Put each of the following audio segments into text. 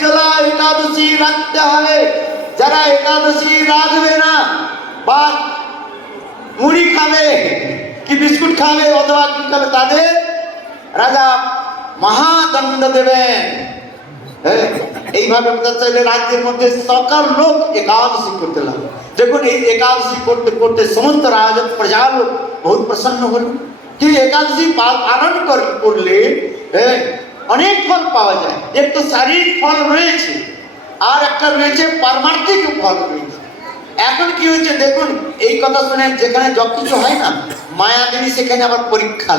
নির্জলা একাদশী রাখতে হবে। যারা একাদশী রাখবে না বা মুড়ি খাবে কি বিস্কুট খাবে অথবা কি খাবে, তাদের রাজা মহাদণ্ড দেবেন। এইভাবে রাজ্যের মধ্যে সকল লোক একাদশী করতে লাগলো। দেখুন এই একাদশী করতে করতে সমস্ত রাজা প্রজা লোক বহুত প্রসন্ন হল কি একাদশী পালন করলে অনেক ফল পাওয়া যায়। এক তো শারীরিক ফল রয়েছে, আর একটা রয়েছে পারমার্থিক ফল রয়েছে। এখন কি হয়েছে দেখুন, এই কথা শুনে যেখানে যত কিছু হয় না, মায়া দেবী সেখানে আবার পরীক্ষা।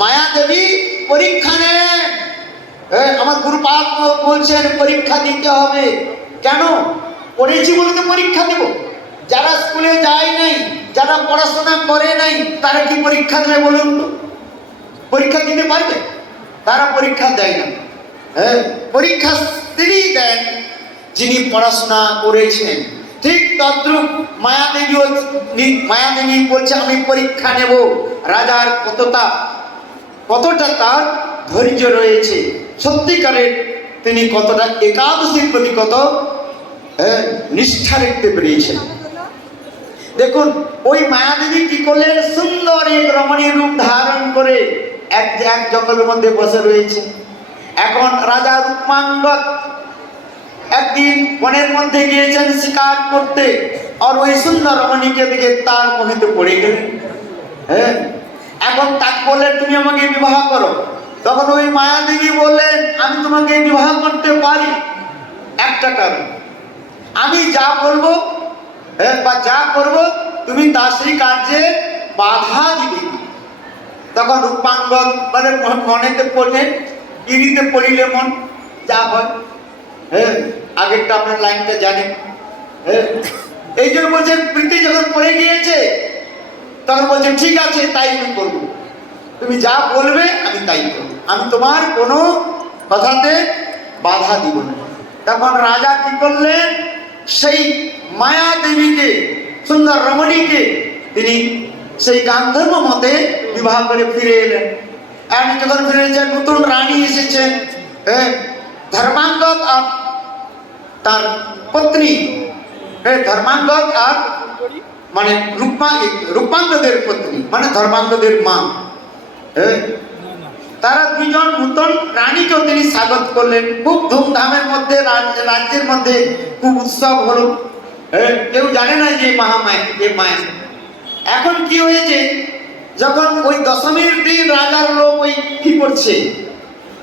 মায়া দেবী পরীক্ষা নেন। আমার গুরুপাদ বলছেন পরীক্ষা দিতে হবে। কেন? পড়েছি বলে তো পরীক্ষা দেব। যারা স্কুলে যায় নাই, যারা পড়াশোনা করে নাই, তারা কি পরীক্ষা দেবে বলুন তো? পরীক্ষা দিতে পারবে? তারা পরীক্ষা দেয় না। পরীক্ষা তিনি দেন যিনি পড়াশোনা করেছেন। ঠিক তদ্রূপ মায়াদেবী বলছে আমি পরীক্ষা নেব রাজার কতটা তার ধৈর্য রয়েছে, সত্যিকারের তিনি কতটা একাদশীর প্রতি কত নিষ্ঠা রাখতে পেরেছেন। দেখুন ওই মায়াদেবী কি করলেন, সুন্দর এক রমণীর রূপ ধারণ করে এক জঙ্গলের মধ্যে বসে রয়েছে। এখন রাজা রূপাঙ্গদ একদিন বনের মধ্যে গিয়েছেন শিকার করতে, আর ওই সুন্দর রমণীকে দিকে তার মোহিতে পড়ে গেলেন। এখন তাকে বললেন তুমি আমাকে বিবাহ করো। তখন ওই মায়াদেবী বললেন আমি তোমাকে বিবাহ করতে পারি, একটা কারণ, আমি যা বলবো বা যা করব তুমি তা সেই কার্যে বাধা দিবে। তখন রূপাঙ্গদ মানে মনেতে পড়লেন, গিরিতে পড়িলে মন যা হয়। আগেরটা আপনার লাইনটা জানেন। এই জন্য বলছেন প্রীতি যখন পড়ে গিয়েছে তখন বলছেন ঠিক আছে তাই আমি করবো, তুমি যা বলবে আমি তাই করবো, আমি তোমার কোনো কথাতে বাধা দিব না। তখন রাজা কি করলেন, সেই মায়া দেবীকে সুন্দর রমণীকে তিনি সেই গান্ধর্ব মতে বিবাহ করে ফিরে এলেন। এখন যখন ফিরে এসেছেন, নতুন রানী এসেছেন, ধর্মাঙ্গদ আর তার পত্নী, ধর্মাঙ্গদ আর মানে রূপাঙ্গদের পত্নী মানে ধর্মাঙ্গদের মা, তারা দুজন নতুন রানীকেও তিনি স্বাগত করলেন। খুব ধুমধামের মধ্যে রাজ্যের মধ্যে খুব উৎসব হলো। কেউ জানে না যে মহামায়া যে মায়া। এখন কি হয়েছে, যখন ওই দশমীর দিন রাজার লোক ওই কি করছে,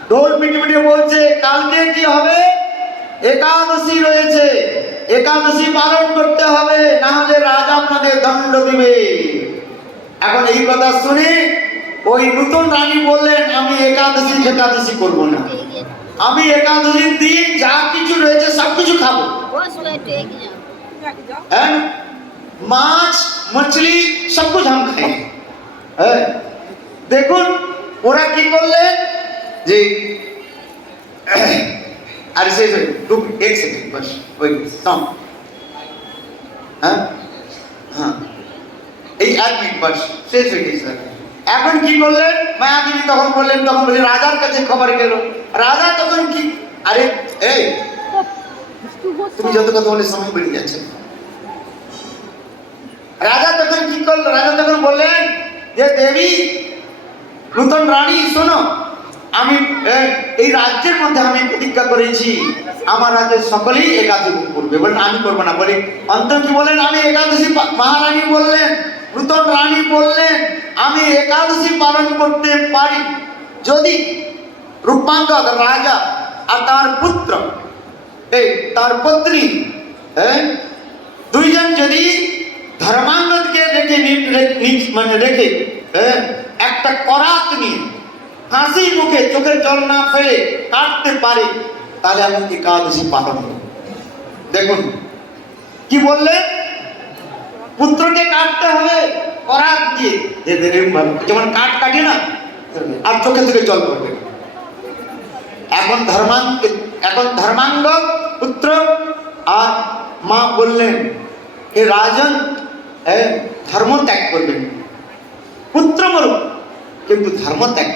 ঢোল পিটিয়ে বলছে কালকে কি হবে, একাদশী রয়েছে, একাদশী পালন করতে হবে, না হলে রাজা আপনাদের দণ্ড দিবে। এখন এই কথা শুনে ওই নতুন রানী বললেন আমি একাদশী করবো না, আমি একাদশীর দিন যা কিছু রয়েছে সবকিছু খাবো, মাছ মছলি সবকিছু हम खाएंगे। দেখুন ওরা কি করলেন যে আরে সেই এক সেকেন্ড বাস ওই থাম, এই এক মিনিট বাস শেষ হয়ে গেছে। এখন কি করলেন মায়াদেবী, তখন বললেন, তখন বলি রাজার কাছে খবর গেল। রাজা তখন কি, আরে এই তুমি যত কথা বলে সময় বেরিয়ে যাচ্ছে। রাজা তখন কি করলো, রাজা তখন বললেন যে দেবী নূতন রানী শোনো, আমি এই রাজ্যের মধ্যে আমি প্রতিজ্ঞা করেছি আমার রাজ্যের সকলেই একাদশী করবে। বলেন আমি করবো না। বলে অন্ত কি বলেন, আমি একাদশী, মহারানী বললেন, নূতন রানী বললেন আমি একাদশী পালন করতে পারি যদি রূপাঙ্গদ রাজা আর তার পুত্র তার পত্নী দুইজন যদি ধর্মাঙ্গদকে রেখে একটা করাত নিয়ে হাসি মুখে চোখের জল না ফেলে কাটতে পারে, তাহলে আমি একাদশী পালন করব। দেখুন কি বললেন, পুত্রকে কাটতে হবে করাত দিয়ে, যেমন কাঠ কাটে না, আর চোখে থেকে জল পড়বে। এখন ধর্মাঙ্গদ পুত্র আর মা বললেন হে রাজন ধর্ম ত্যাগ করবেন, পুত্র মরুক কিন্তু ধর্ম ত্যাগ।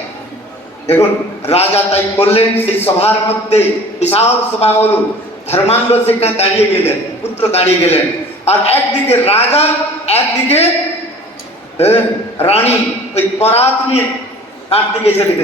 দেখুন রাজা তাই করলেন। সেই সভার মধ্যে, বিশাল সভা হলো, ধর্মাঙ্গ সেখানে দাঁড়িয়ে গেলেন, পুত্র দাঁড়িয়ে গেলেন। আর একদিকে রাজা, একদিকে রানী ওই করাত নিয়ে কাটতে গেছে।